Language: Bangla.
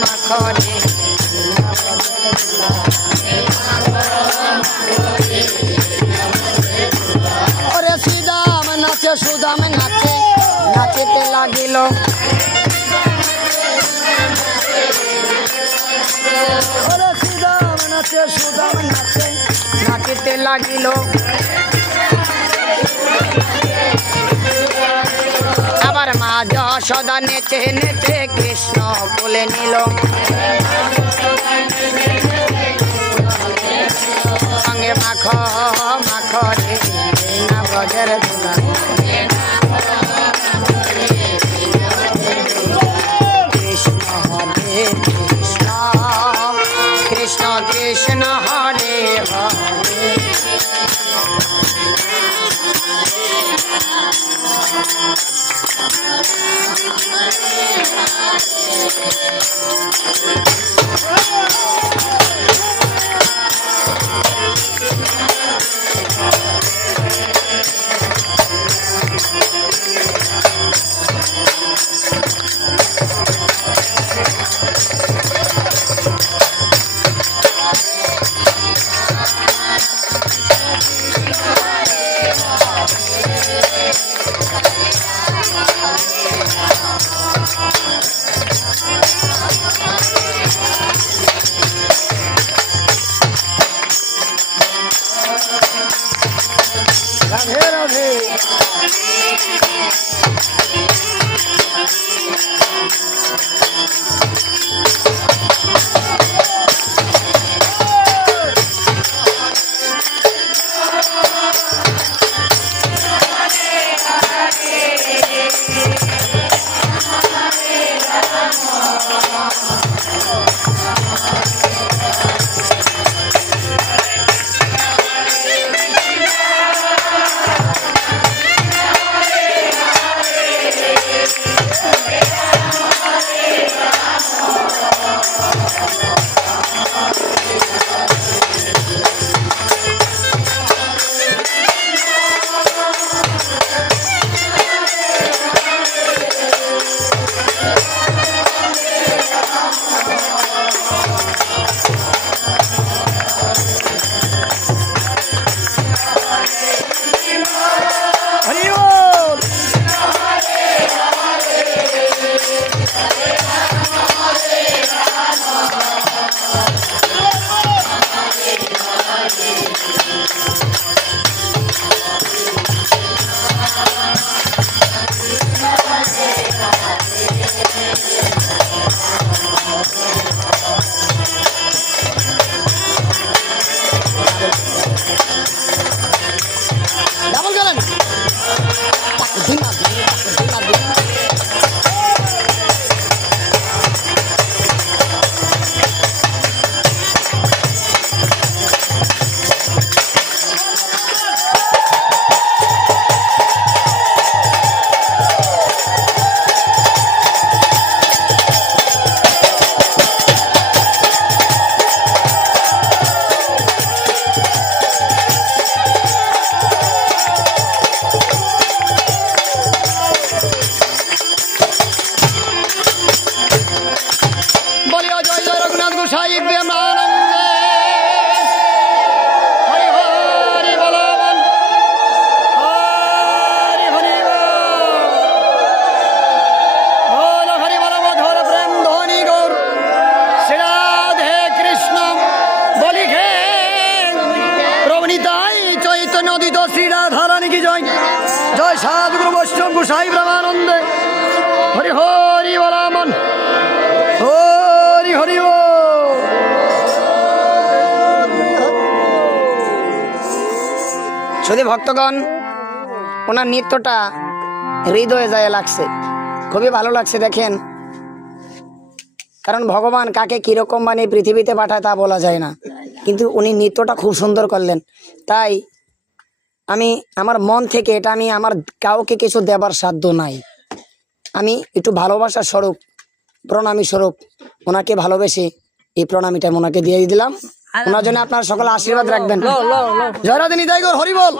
মাখরে ওরে শ্রীদাম নাচে সুদাম নাচে নাচিতে লাগিল ওরে শ্রীদাম নাচে সুদাম নাচে নাচিতে লাগিল আবার মা যশোদা নেচে নেচে কৃষ্ণ বলে নিল সঙ্গে মাখ মাখরে না ব্রজের দুলা কৃষ্ণ হরে কৃষ্ণ কৃষ্ণ কৃষ্ণ হরে হরে রাধে রাধে জয় সাধুগুরু বৈষ্ণব গোসাই ব্রহ্মানন্দে হরি হরি বলামন হরি হরি ও শুধু ভক্তগণ ওনার নৃত্যটা হৃদয়ে যায় লাগছে, খুবই ভালো লাগছে। দেখেন, কারণ ভগবান কাকে কিরকম মানে পৃথিবীতে পাঠায় তা বলা যায় না, কিন্তু উনি নৃত্যটা খুব সুন্দর করলেন। তাই আমি আমার মন থেকে এটা আমি আমার কাউকে কিছু দেবার সাধ্য নাই, আমি একটু ভালোবাসা স্বরূপ প্রণামী স্বরূপ ওনাকে ভালোবেসে এই প্রণামীটা ওনাকে দিয়ে দিলাম। ওনার জন্য আপনারা সকলে আশীর্বাদ রাখবেন। জয় রাধে নিতাই গৌর হরি বল।